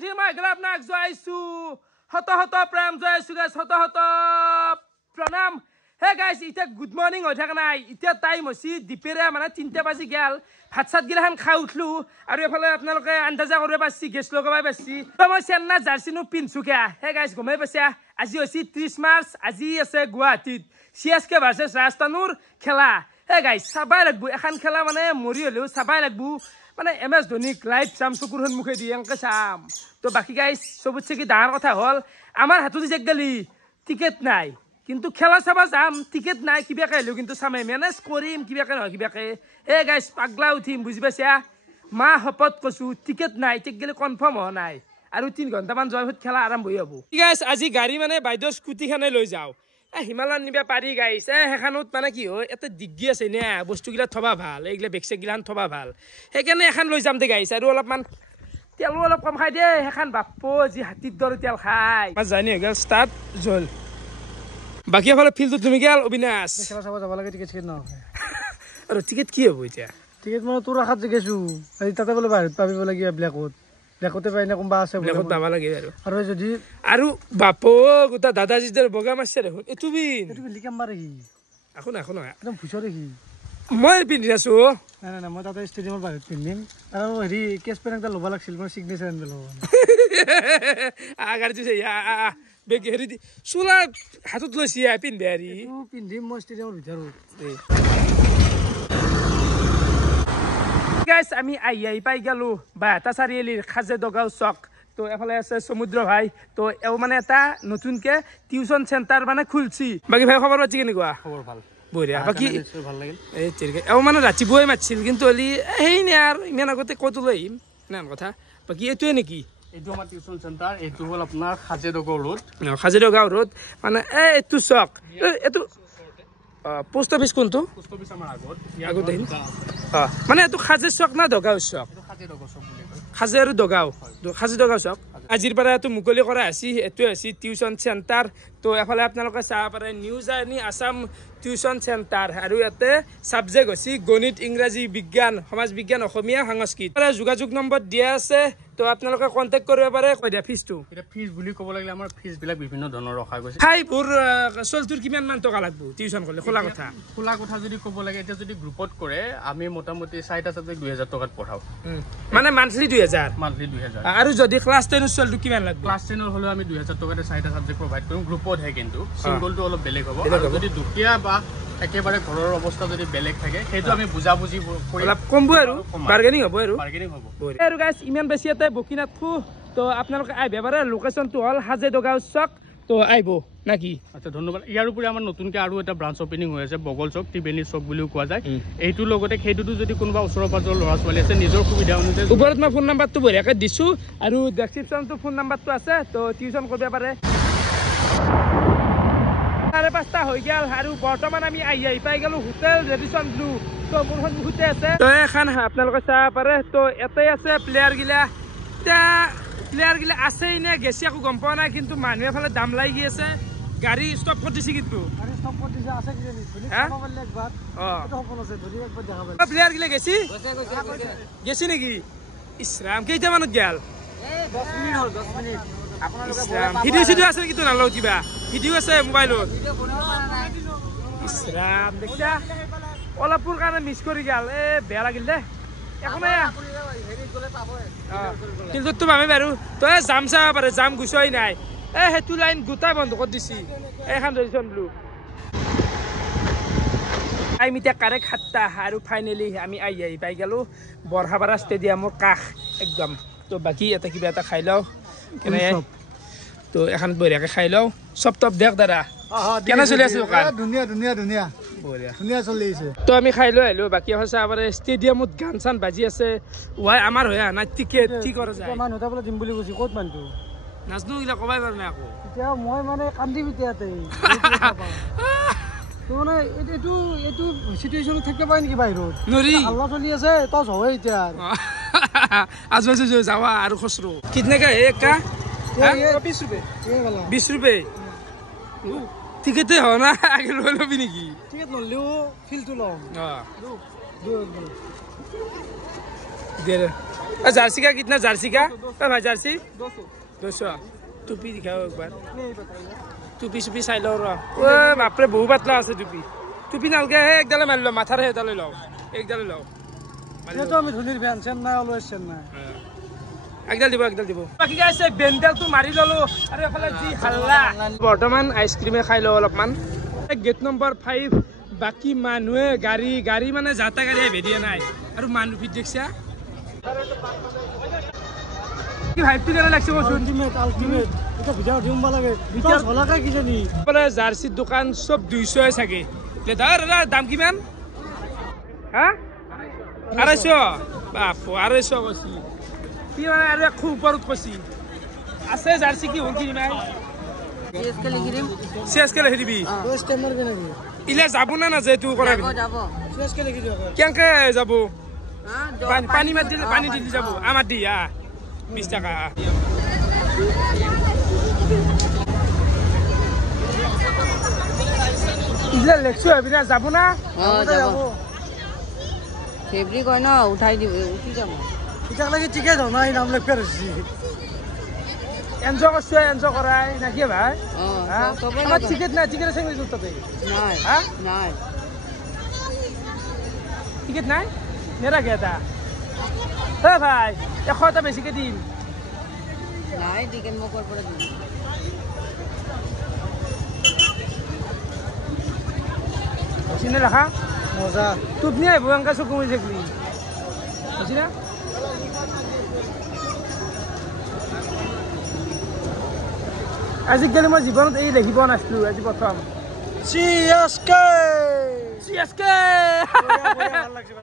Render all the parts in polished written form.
চিঠিৰ মই গেলা আপোনাক জয়াইছো হত হত প্ৰেম জয়াইছো গাইছ হত হত প্ৰণাম হে গাইছ ইটা গুড মৰ্নিং হৈ থাকা নাই ইটা টাইম হৈছে দিপেৰে মানে 3টা বাজি গেল ভাত চাত গিলাখান খাই উঠলো আৰু এফালে আপোনালোকে আন্দাজা কৰিব পাৰছি গেছ লগাবাই পাৰছি তো মই চেন্না জাৰ্চিনো পিন্ধছো কে হে গাইছ গমাই পাইছা আজি হৈছে 30 মাৰ্চ আজি আছে গুৱাহাটীত সিএসকে ভাৰ্চেছ ৰাজস্থানৰ খেলা হে গাইছ চাবাই লাগবো এখন খেলা মানে মৰি হলেও চাবাই লাগবো মানে MS ধোনিক লাইভ চাম চকুৰ সন্মুখে দি এনেকে চাম তো বাকি গাইছ সবতছে কি ডাঙৰ কথা হল আমাৰ হাতত যে গেলি টিকেট নাই কিন্তু খেলা চাবা যাম টিকেট নাই কিবা কাইলো কিন্তু চামে মেনেজ কৰিম কিবা কে নহয় কিবা কে এ গাইছ পাগলা উঠিম বুজি পাইছা মা হপত কৈছো টিকেট নাই টিক গেলে কনফাৰ্ম হোৱা নাই আৰু 3 ঘণ্টামান যোৱাৰ পিছত খেলা আৰম্ভ হৈ যাব গাইছ আজি গাড়ী মানে বাইদেউ স্কুটিখানে লৈ যাও হিমালয়ান নিবা পাৰি গাইছ হেখানত মানে কি হয় এটা ডিগ্গি আছে নে বস্তুগিলা থবা ভাল এইগিলা বেকসেক গিলান থবা ভাল সেইকাৰণে এখন লৈ যাম দে গাইছ আৰু অলপমান তেল অলপ কম খাই দে হেখান বাপ্পো যি হাতীৰ দৰে তেল খাই জানি গেল স্টাৰ্ট জল বাকি এফালে ফিল্ডত তুমি গেল অবিনাশ খেলা চাব যাব লাগে টিকেট ন আৰু টিকেট কি হ'ব এতিয়া টিকেট মানে তোৰ আশাত গেছো এই তাতে বোলে বাহিৰত পাবি বোলে কিবা ব্লেকতে পাই না কোনবা আছে ব্লেকত পাবা লাগে আৰু যদি আৰু বাপো গোটা দাদাজিৰ বগা মাছে দেখোন এটু লিকাম মাৰে কি এখন একদম ফুচৰে কি মই পিন্ধি আছো নাই মই তাতে ষ্টেডিয়ামৰ বাহিৰত পিন্ধিম আৰু হেৰি কেছ পেন এটা ল'ব লাগিছিল মই চিগনেচাৰ আনিব লাগিব আগাৰ দিছে বেগ হেৰি চুলা হাতত লৈছি পিন্ধে হেৰি পিন্ধিম মই ষ্টেডিয়ামৰ ভিতৰত গাইছ আমি আহি পাই গেলো বাটা চাৰিআলিৰ খাজে দগাঁও চক তো এফালে আছে সমুদ্ৰ ভাই তো এও মানে এটা নতুনকে টিউচন চেণ্টাৰ মানে খুলছি বাকি ভাই খবৰ পাতি কেনেকুৱা খবৰ ভাল বঢ়িয়া বাকি ভাল লাগিল এই তেৰিকে এও মানে ৰাতিপুৱাই মাতিছিল কিন্তু হলি হেই নে আৰু ইমান আগতে ক'ত লৈ আহিম নান কথা বাকি এইটোৱে নেকি এইটো আমাৰ টিউচন চেণ্টাৰ এইটো হ'ল আপোনাৰ খাজেদগাঁও ৰোড মানে এইটো চক এইটো পোষ্ট অফিস কোনটো পোষ্ট অফিস আমাৰ আগত আহিম মানে এইটো খাজে চক না দগাঁও চক খাজে আৰু দগাঁও খাজে দগাঁও চক আজিৰ পৰা এইটো মুকলি কৰা আছে এইটোৱে আছে টিউচন চেণ্টাৰ তো এফালে আপোনালোকে চাব পাৰে new journey Assam tuition centre আৰু ইয়াতে ছাবজেক্ট হৈছে গণিত ইংৰাজী বিজ্ঞান সমাজ বিজ্ঞান অসমীয়া সংস্কৃত যোগাযোগ নম্বৰ দিয়া আছে তো আপোনালোকে কন্টেক্ট কৰিব পাৰে কৈ দিয়া ফিজটো এটা ফিজ বুলি ক'ব লাগিলে আমাৰ ফিজ বিলাক বিভিন্ন ধৰণৰ ৰখা গৈছে খাইবোৰ চলটোৰ কিমান মান টকা লাগব টিউচন কৰিলে খোলা কথা যদি ক'ব লাগে এতিয়া যদি গ্ৰুপত কৰে আমি মোটামুটি 4টা সাবজেক্ট 2000 টকাত পঢ়াও মানে মান্থলি 2000 আৰু যদি ক্লাছ 10 চলটো কিমান লাগব ক্লাছ 10 হলে আমি 2000 টকাতে 4টা সাবজেক্ট প্ৰভাইড কৰিম গ্ৰুপত হে কিন্তু সিংগলটো অলপ বেলেগ হ'ব আৰু যদি দুখীয়া বা একেবাৰে ঘৰৰ অৱস্থা যদি বেলেগ থাকে সেইটো আমি বুজাবুজি কৰি অলপ কমব আৰু বাৰ্গেনিং হ'ব আৰু গাইছ ইমান বেছি এটা বকি নাথু তো আপোনালোকে আইবে পাৰে লোকেশনটো হল খাজেদগাঁও চক তো আইব নাকি আচ্ছা ধন্যবাদ ইয়াৰ উপৰি আমাৰ নতুনকৈ আৰু এটা ব্ৰাঞ্চ ওপেনিং হৈ আছে বগল চক ত্ৰিবেণী চক বুলিও কোৱা যায় এইটোৰ লগতে সেইটোতো যদি কোনোবা ওচৰৰ পাজৰৰ ল'ৰা ছোৱালী আছে নিজৰ সুবিধা অনুযায়ী ওপৰত মই ফোন নাম্বাৰটো বঢ়িয়াকৈ দিছোঁ আৰু ডেছক্ৰিপশ্যনটো ফোন নাম্বাৰটো আছে তো টিউচন কৰিব পাৰে 5:30 হৈ গেল আৰু বৰ্তমান আমি আহি পাই গেলো হোটেল ৰেডিসন ব্লু তো মোৰ সন্মুখতে আছে তো এখন আপোনালোকে চাব পাৰে তো এটাই আছে প্লেয়াৰ গিলা আছেই নে গেছি একো গম পোৱা নাই কিন্তু মানুহে এফালে দাম লাগি আছে গাড়ী ষ্টপ কৰি দিছে কিন্তু প্লেয়াৰ গিলা গেছি নেকি ইছৰাম কেইটামানত গেল 10 মিনিট হ'ল 10 মিনিট ভিডিঅ' চিডিঅ' আছে কিন্তু নালও কিবা ভিডিঅ' আছে মোবাইলত ইছৰাম দেখিছা অলপৰ কাৰণে মিছ কৰি গেল বেয়া লাগিল দে একো নাই কিন্তু আমি বাৰু তই যাম চাব পাৰে যাম গুচাই নাই সেইটো লাইন গোটাই বন্ধ কৰি দিছি এইখন ৰেডিসন ব্লু টাইম এতিয়া কাৰেক্ট 7টা আৰু ফাইনেলি আমি আহি পাই গেলো বৰহাপাৰা ষ্টেডিয়ামৰ কাষ একদম তো বাকি এটা কিবা এটা খাই লওঁ কেনে তো এখন বঢ়িয়াকৈ খাই লওঁ চব টপ দেখ দাদা কেনে চলি আছে ধুনীয়া চলি আছে তো আমি খাই লৈ আহিলো বাকি হৈছে আমাৰ ষ্টেডিয়ামত গান চান বাজি আছে ৱাই আমাৰ হৈ আহা নাই টিকেট কি কৰা যায় মানুহ এটা বোলে দিম বুলি কৈছে ক'ত মানুহটো নাজনো এইগিলা ক'বাই পাৰা নাই আকৌ এতিয়া মই মানে কান্দিম এতিয়াতে তো মানে এইটো চিটুৱেশ্যনত থাকিব পাৰে নেকি বাহিৰত নৰি হাল্লা চলি আছে টচ হয় এতিয়া আজু যাৱা আৰু খচৰো কিতনে কা হে কা 20 रुपए টিকেটে হয় না আগে লৈ লবি নেকি টিকেট নলেও ফিলটো লম দে जर्सी का कितना जर्सी का भाई जर्सी 200 टूपी दिखाओ एक बार टूपी सुपी चाই लो बापरे बहु पातला আছে टूपी टूपी नालगे एकदाले मारि लो माथार हेदाले लो एकदाले लो যেটো আমি ধুনিৰ ফ্যান চেন্নাই অলৱেজ চেন্নাই একদাল দিব বাকি গাইছে বেন্ডেলটো মাৰি ললো আৰু এফালে জি হাল্লা বৰ্তমান আইসক্ৰীমে খাই লো অলপমান গেট নম্বৰ 5 বাকি মানুহে গাড়ী মানে যাতা গাড়ী ভেদিয়া নাই আৰু মানুহ ভিত দেখছা কি ভাইটো কেনে লাগছে মই আলটিমেট এটা ভিডিও দিম লাগে ভিতর হলাকা কি জানি বলে জার্সি দোকান সব 200 এ থাকে লে ধর দাম কিমান হ্যাঁ 250 বাপ 250 কছি কি মানে আৰু খুব ওপৰত কছি আছে জার্সি কি হল কি নাই সিএসকে লিখি দিবি ওয়েস্ট টাইমার কে নাকি ইলে যাব না যেটো কৰা যাব সিএসকে লিখি দিও কেনকে যাব পানি মার দিলে পানি দিলি যাব আমার দি 20 টাকা ইলে লেখছো এবিনা যাব না যাব ফেব্রিক হয় না উঠাই দিবে উঠি যাব এটা লাগে টিকে দাও না এই নাম লেখ পেরেছি এনজয় করছো এনজয় করাই নাকি ভাই আমার টিকেট না টিকেট সঙ্গে যুক্ত তাই নাই হ্যাঁ নাই টিকেট নাই নেরা গেদা হ্যাঁ ভাই 100 টা বেশি কে দিন নাই টিকেট মকর পড়ে দিন সিনে রাখা মজা তুপনি আইবো আঙ্কা চকুমি দেখলি বুঝি না আজিকালি মই জীৱনত এই দেখিব নাছিলো আজি প্ৰথম সিএসকে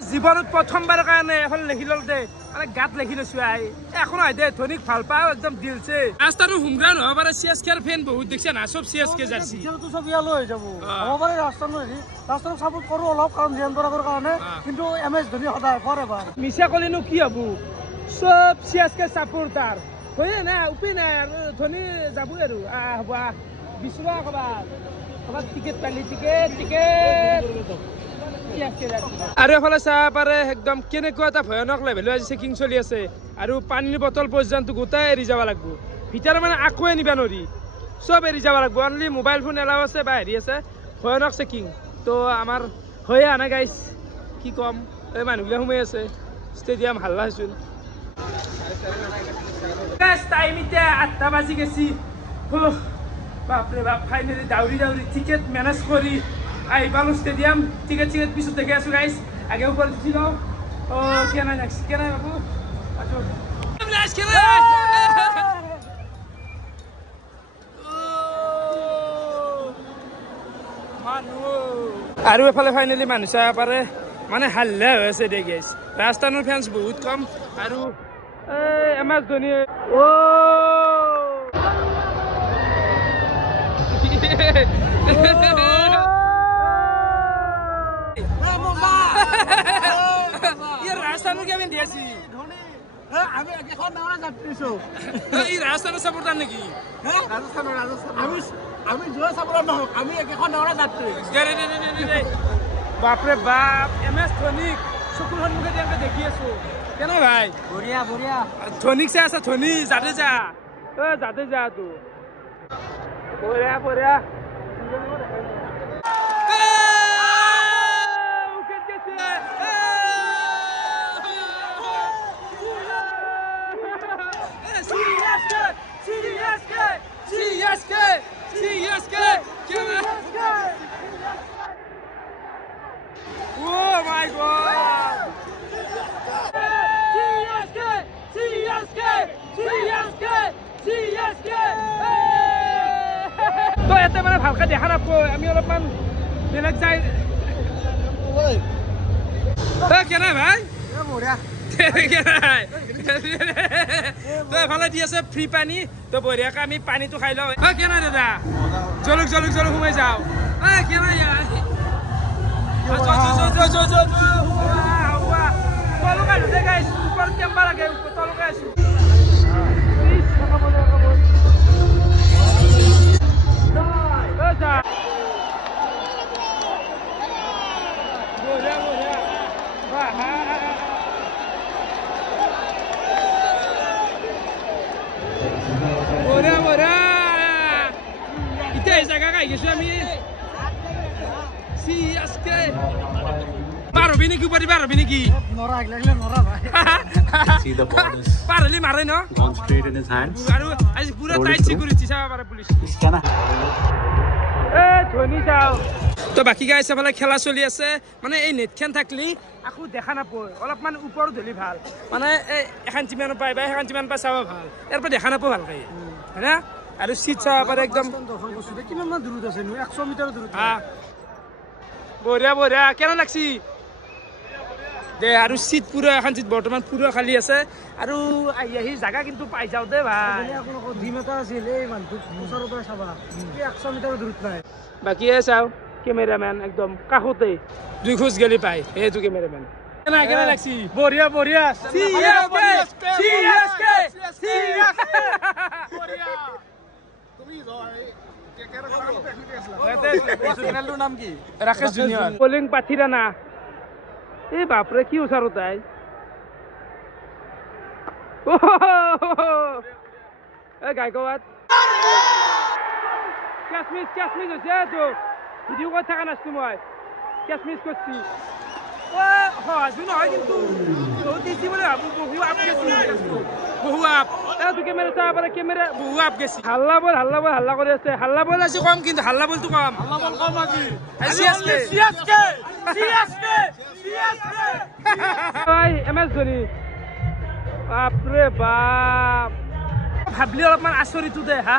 জীৱনত প্ৰথমবাৰ কাৰণে এখন লিখি লল দে মানে গাত লিখি লৈছো আই এখন হয় দে ধনিক ভাল পাও একদম দিলছে ৰাস্তাটো হুমগ্ৰা নহয় পাৰে সিএসকে ৰ ফেন বহুত দেখছে না সব সিএসকে জাৰ্সি তো সব ইয়ালৈ হৈ যাব আমাৰে ৰাস্তা নহয় ৰাস্তাটো সাপোৰ্ট কৰো অলপ কাৰণ ধ্যান দৰাকৰ কাৰণে কিন্তু এমএস ধনি সদায় ফৰএভাৰ মিছা কলিনো কি হবো সব সিএসকে সাপোৰ্টাৰ হয় না উপি নাই আৰু ধনি যাব আৰু হ'ব বিছবা কবা টিকেট পালি টিকেট আৰু এফালে চাহ পাৰে একদম কেনেকুৱা এটা ভয়ানক লেভেল আজি চেকিং চলি আছে আৰু পানীৰ বটল পৰ্যন্ত গোটাই এৰি যাব লাগিব ভিতৰত মানে আকৌ নিবা নৰি সব এৰি যাব লাগিব অনলি মোবাইল ফোন এলাও আছে বা হেৰি আছে ভয়ানক চেকিং তো আমাৰ হৈ আনা গাইছ কি কম এই মানুহবিলাক সোমাই আছে ষ্টেডিয়াম হাল্লা হৈছিল টাইম এতিয়া 8টা বাজি গেছি বাপরে বাপ ফাইনালি দাউরি টিকেট ম্যানেজ করি আই পালো স্টেডিয়াম টিকেট পিছু দেখে আছো গাইস আগে উপর ছিল ও কেনা নেক্সট কেনা বাবু আসো ফ্ল্যাশ কেনা মানু আৰু এফালে ফাইনালি মানুহ চাই পাৰে মানে হাল্লা হৈ আছে দে গাইস ৰাজস্থানৰ ফ্যান্স বহুত কম আৰু এমএস ধোনি ও ৰাজস্থান কে আমি দিয়েছি আমি এখন নাওনা যাত্ৰীছো এই ৰাজস্থানৰ সাপোৰ্টাৰ নেকি ৰাজস্থান আমি জোয়া সাপোৰ্টাৰ নহয় আমি এখন নাওনা যাত্ৰী বাপৰে বাপ এমএস ধোনিক চকুৰ সন্মুখে তেনেকে দেখি আছো কেনে ভাই বঢ়িয়া ধোনিক চাই আছা ধোনি জাদেজা জাদেজা তো বঢ়িয়া Oh my God! CSK! তো এতে মানে ভালকে দেখা নাপাব আমি অলপমান বেলেগ যাই কেনে ভাই বঢ়িয়া তো এফালে দি আছে ফ্ৰী পানী তো বঢ়িয়াকে আমি পানীটো খাই লওঁ কেনে দাদা জলুক সোমাই যাওঁ কেনে তলক আছো দে গাইছ ওপৰত কেম্বা লাগে তলকে আছো জায়গা খাই গেছো আমি সিএসকে পারবি নাকি উপরে পারবি নাকি নরা লাগলে নরা ভাই See the borders পারলি মারে না gone straight in his hands. আৰু আজি পুরা টাইট সিকিউরিটি চাবা পারে পুলিশ This can এ ধনি যাও তো বাকি গাইছে ফালে খেলা চলি আছে মানে এই নেটখান থাকলি আকু দেখা নাপয় অলপমান ওপৰত ধলি ভাল মানে এই এখন যিমান পাই বা এখন যিমান পাই চাবা ভাল ইয়াৰ পৰা দেখা নাপয় ভালকৈ হয়না আৰু সিট চাবা পাৰে একদম দৰ্শন কৰিছো কিমান মান দূৰত আছে 100 মিটাৰ দূৰত বঢ়িয়া বঢ়িয়া কেনে লাগছি দে আৰু সিট পুৰা এখন সিট বৰ্তমান পুৰা খালী আছে আৰু আহি জাগা কিন্তু পাই যাও দে ভাই আপোনালোকৰ ডিম এটা আছিল এই মানুহটোক ওচৰৰ পৰা চাবা 100 মিটাৰ দূৰত নাই বাকি চাও কেমেৰামেন একদম কাষতে 2 খোজ গেলি পাই এইটো কেমেৰামেন কেনে লাগছি বঢ়িয়া বঢ়িয়া সিএসকে বঢ়িয়া তুমি চেনেলটোৰ নাম কি ৰাকেশ জুনিয়ৰ বলিং পাথিৰানা এই বাপৰে কি উচাৰো তাই এই গায়কৱাড ক্যাশমিস হৈছে তো ভিডিও কৰি থাকা নাছিলো মই ক্যাশমিস করছি হজু নহয় কিন্তু দিছি বলে বহু আপ গেছি বহু আপ তো ক্যামেরা চাবা পারে ক্যামেরা বহু আপ গেছি হাল্লা করে আছে হাল্লা বল আছে কম কিন্তু হাল্লা বলতো কম হাল্লা বল কম আজি সিএসকে ভাই এমএস ধোনি বাপরে বাপ ভাবলি অলপমান আচৰিত দে হা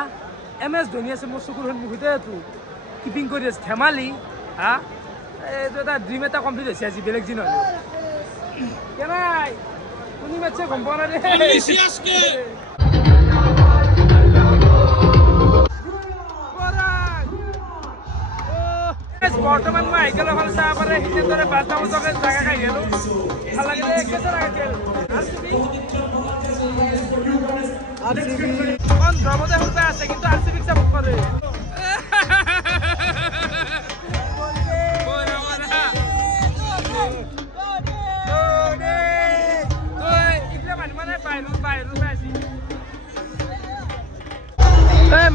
এমএস ধোনি আছে মোৰ চকুৰ সন্মুখতে তো কিপিং কৰি আছে ধেমালি হা এইটো এটা ড্ৰিম এটা কমপ্লিট হৈছে আজি বেলেগ দিন হ'লে কেনাই কোনি মেটছে গম পোৱা নাই সিএসকে বৰ্তমান মই আইকেল ভাল চাব পাৰে হিতেন্দৰে বাজনা উজকে জাগা খাই গেলো ভাল লাগিলে কেছে লাগা খেল আরসিবি কোন দ্রবদে হুপে আছে কিন্তু আরসিবি সাপোর্ট করে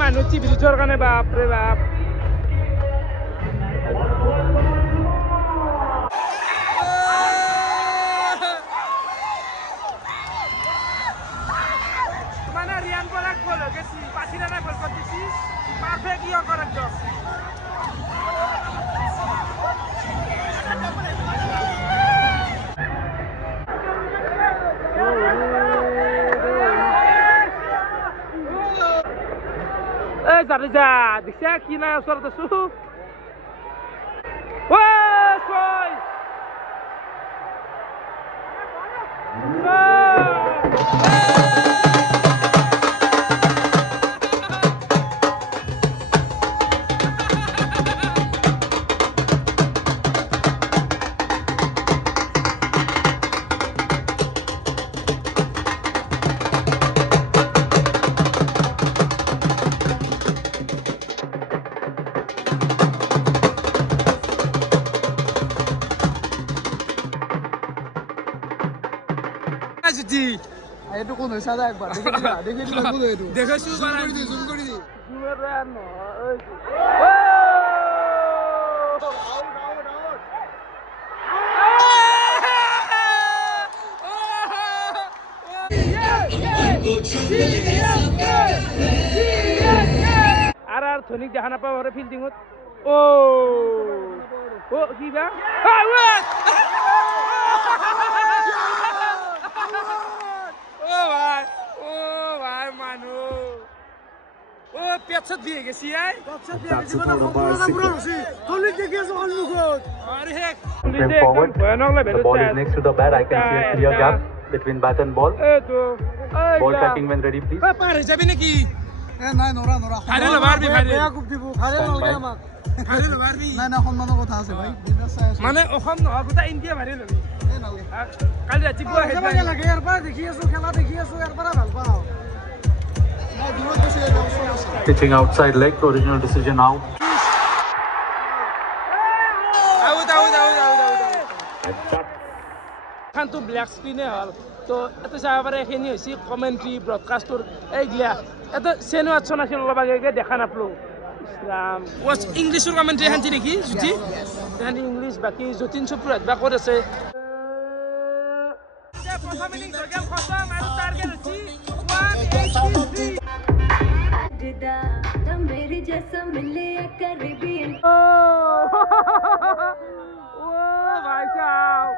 মানুহ টিভিটোৰ কাৰণে বাপৰে বাপ মানে ৰিয়ান পৰাগ বল গেছি পাথিৰানা গোল কৰতেছি পাৰফেক্ট ইয়া কৰাৰ জব এই জাদেজা দেখছা কি না ওচৰত আছো ও ছয় এইটো কোন হৈছে দা একবাৰ দেখি দিবা কোন এইটো দেখাইছো জুম কৰি দি জুমেৰ ৰান আৰ ধনিক দেখা নাপাওঁ আৰু ফিল্ডিঙত ও কি বা ভাই মানুহ পেটছত দিয়ে গেছি the ball is next to the bat. I can see a clear gap between bat and ball. Ball tracking when ready, please. পাৰ হৈ যাবি নেকি নাই নৰা নৰা ভাইৰেল নবাৰবি বেয়া কুপ দিব ভাইৰেল নলগে আমাক ভাইৰেল নবাৰবি নাই না সন্মানৰ কথা আছে ভাই মানে অসম নহয় গোটেই ইণ্ডিয়া ভাইৰেল হ'বি কালি ৰাতিপুৱা লাগে ইয়াৰ পৰা দেখি আছো খেলা দেখি আছো ইয়াৰ পৰা ভাল পাওঁ Pitching outside leg, original decision out. খানটো ব্লেক স্ক্ৰিনে হ'ল তো এইটো চাব পাৰে এইখিনি হৈছে কমেণ্ট্ৰি ব্ৰডকাষ্টৰ এইগিলা এইটো চেনো আটচন আছিল অলপ আগে দেখা নাপালোঁ ইছৰাম ওয়াচ ইংলিছৰ কমেন্ট্ৰি হান্তি নেকি জুতি হান্তি ইংলিছ বাকি যতিন চপুৰাত বা ক'ত আছে প্ৰথম ইনিং গেল খতম আৰু টাৰ্গেট হৈছে 183 मेरे जैसा मिले करीबियन भाई साहब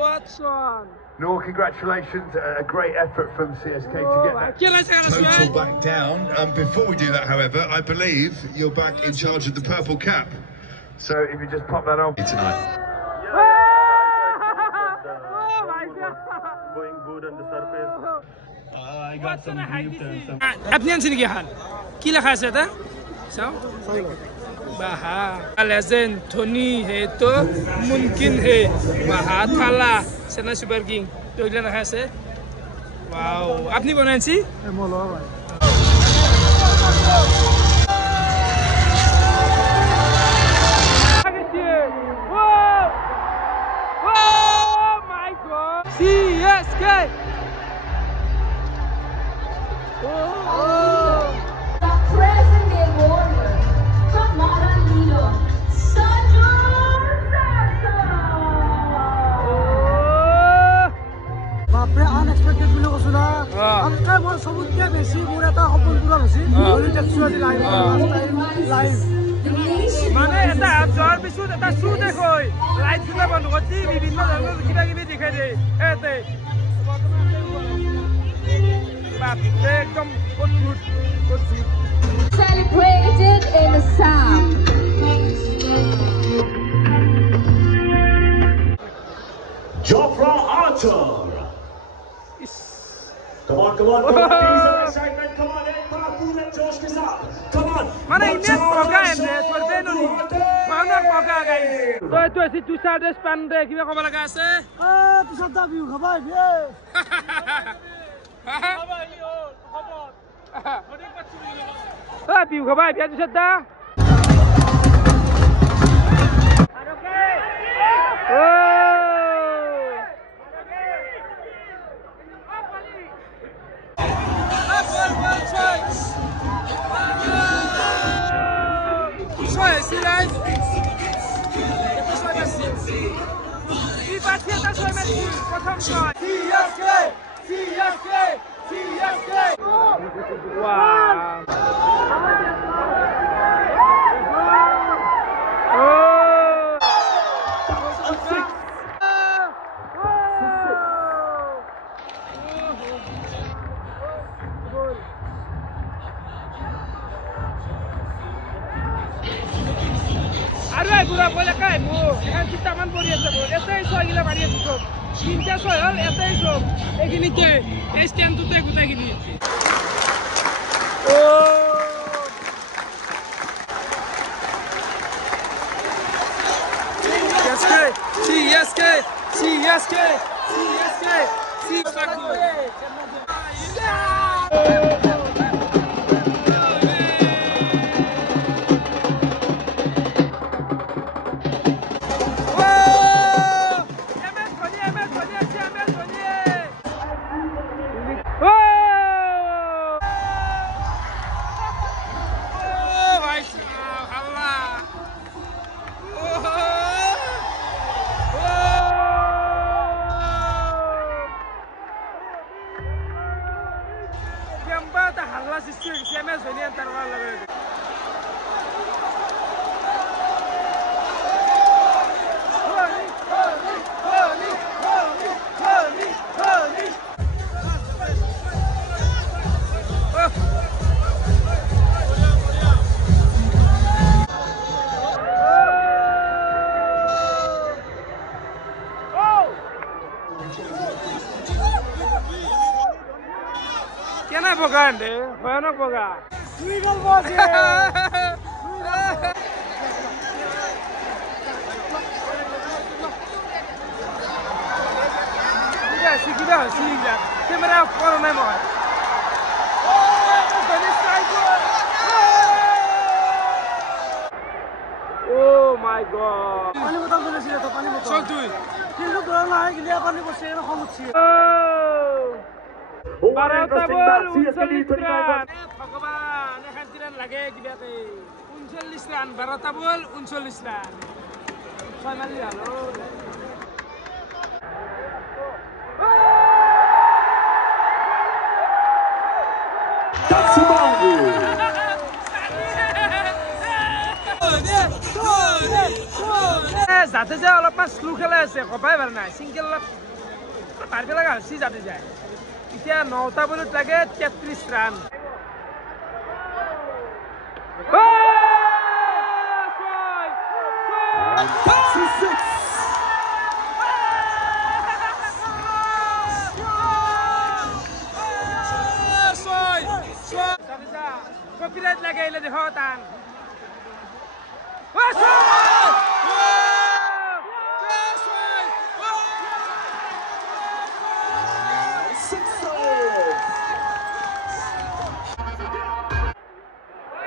Watson No, congratulations. A great effort from CSK to get that total back down. Before we do that, however, I believe you're back in charge of the purple cap. So if you just pop that on Tonight. Going good on the surface. I got some views and some. আপনি আনছেন কি হাল কি লেখা আছে এটা চাও বাহা লেজেন্ড ধোনি হে তো মুমকিন হে বাহা থালা চেন্নাই সুপার কিং তো এগুলো লেখা আছে ওয়াও আপনি বানাইছি মোলো ভাই CSK the present day warrior Kamaran Lilo Sanju বাপৰে আনএক্সপেক্টেড বুলি কৈছো না আনকে মোৰ সবতকে বেছি মোৰ এটা সপোন পূৰণ হৈছে হলি দেখছো আজি লাইভ মানে এটা জ্বৰ পিছত এটা চু দেখৈ লাইট কিবা বন্ধ কৰি বিভিন্ন ধৰণৰ কিবা কিবি দেখাই দিয়ে এতে বাপৰে একদম অদ্ভুত celebrated in Assam. Jofra Archer. Come on. These are excitement. Come on, Papu and Josh is up. Come on. Mana ini proga ende, turbeno ni. Mana proga guys. So itu si tushar des pande, kiba kau balaga ase? পিছত দা view খাবা বে Piu kau baik, biar tushar dah. Wow. Aduh, gula boleh kan? Kan kita man boleh tu. Itu isu gila mari itu. Cinta soal, itu isu. Begini tu, Estian tu tak kita gini. CSK. Kena boga ande, bagaimana boga? সুইগল বসে Kita sih, kamera foto memo. Oh my god. পানি বোতল চলেছিল তো পানি বোতল চল তুই কিন্তু দৌড় না হয় গিয়ে পানি বসে এর সমস্যা Barata bol, ভগবান এখান থেকে রান লাগে কিবাকে 39 রান 12টা বল 39 রান 6 মারলি ভালো That's a boundary. যাতে যায় অলপমান স্লো খেলা আছে কবাই পাৰা নাই সিংগেল পাৰবে লগা হৈছে যাতে যায় এতিয়া 9টা বলত লাগে 33 ৰান copyright lagayle देखो तान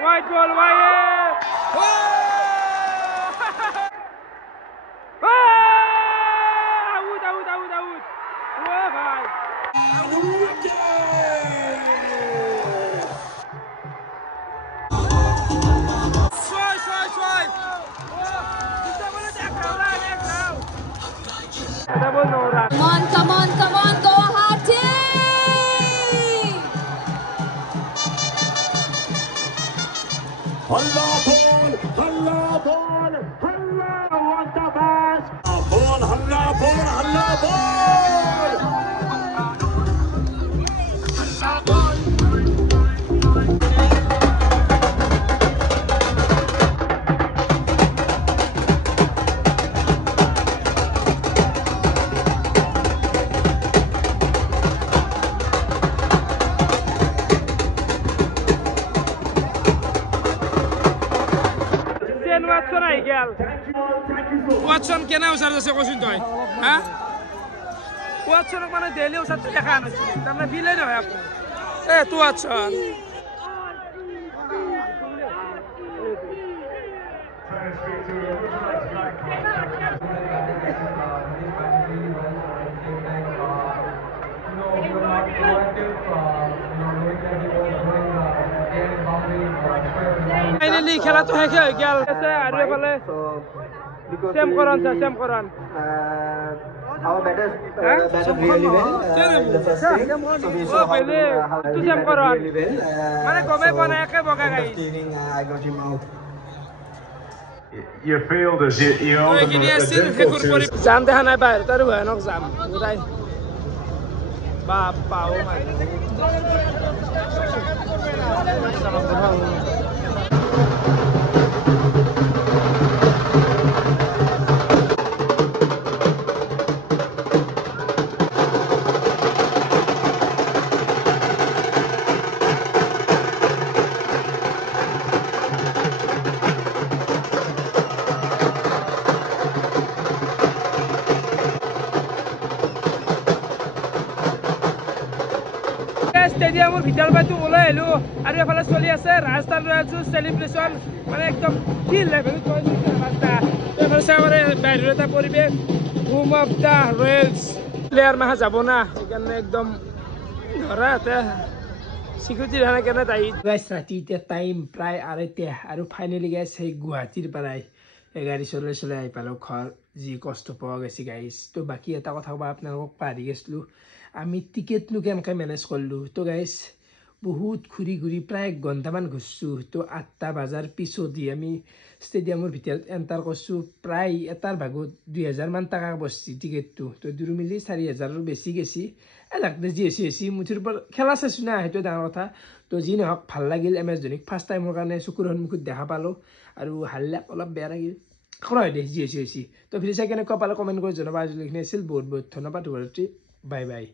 white ball wide out oh bhai Come on, go hard team! Allah ball, what the pass! Allah ball! Watson আহি গেল Watson কেনে উচাৰ আছে কৈছোন তই হা Watson মানে ডেইলি উচাৰ দেখা নাছিল তাৰমানে বিলে নহয় আপু এ তো Watson Finally, খেলা তো শেষ হৈ গেল আৰু এফালে same Karan our batters batted really well in the first inning. So we saw how he batted really well. First inning, I got him out. Your fielders, you know, the difficulties. Jam দেখা নাই বাহিৰত আৰু ভয়ানক জাম উৰাই বাপা ও মাই স্টেডিয়ামৰ ভিতৰ বাইটো ওলাই আহিলো আৰু এফালে চলি আছে ৰাজস্থান ৰয়েলছৰ সেলিব্ৰেশন মানে একদম কি লেভেলত কৰিছে ৰাস্তা এফালে চাবৰে বাহিৰৰ এটা পৰিবেশ home of the Royals player মাহা যাব না সেইকাৰণে একদম ধৰা এটা সিকিউৰিটি ধানা কেনে তাই গাইছ ৰাতি এতিয়া টাইম প্ৰায় 8:30 আৰু ফাইনেলি গাইছ সেই গুৱাহাটীৰ পৰাই গাড়ী চলাই আহি পালো ঘৰ যি কষ্ট পোৱা গৈছে গাইছ তো বাকি এটা কথা কবা আপোনালোকক পাহৰি গৈছিলো আমি টিকেট নো কেনেকৈ মেনেজ কৰিলো তো গাইছ বহুত ঘূৰি প্ৰায় 1 ঘণ্টামান ঘূৰছো তো 8টা বজাৰ পিছত আমি ষ্টেডিয়ামৰ ভিতৰত এণ্টাৰ কৰিছো প্ৰায় এটাৰ ভাগত 2000 মান টকা বসছি টিকেটটো তো দুৰু মিলি 4000 ৰ বেছি গেছি লাগতে যি মুঠিৰ পৰা খেলা চাইছো না হেটো ডাঙৰ কথা তো যি নহক ভাল লাগিল এমএছ ধোনিক ফাৰ্ষ্ট টাইমৰ কাৰণে চকুৰ সন্মুখত দেখা পালো আৰু হাল্লা অলপ বেয়া লাগিল খৰয় দে যি তো ভিডিঅ' চাই কেনেকুৱা পালে কমেণ্ট কৰি জনাবা আজিলৈকে আছিল বহুত ধন্যবাদ বাই বাই